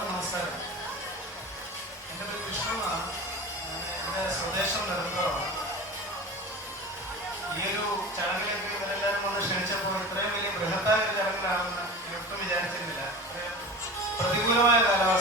നമസ്കാരം. എൻ്റെ പേര് കൃഷ്ണനാണ്. എൻ്റെ സ്വദേശം നിരന്തരമാണ്. ഈ ഒരു ചടങ്ങിലേക്ക് ഇവരെല്ലാവരും വന്ന് ക്ഷണിച്ചപ്പോൾ ഇത്രയും വലിയ ബൃഹത്തായ ഒരു ചടങ്ങിലാണെന്ന് ഒട്ടും വിചാരിച്ചിരുന്നില്ല. പ്രതികൂലമായ കാലാവസ്ഥ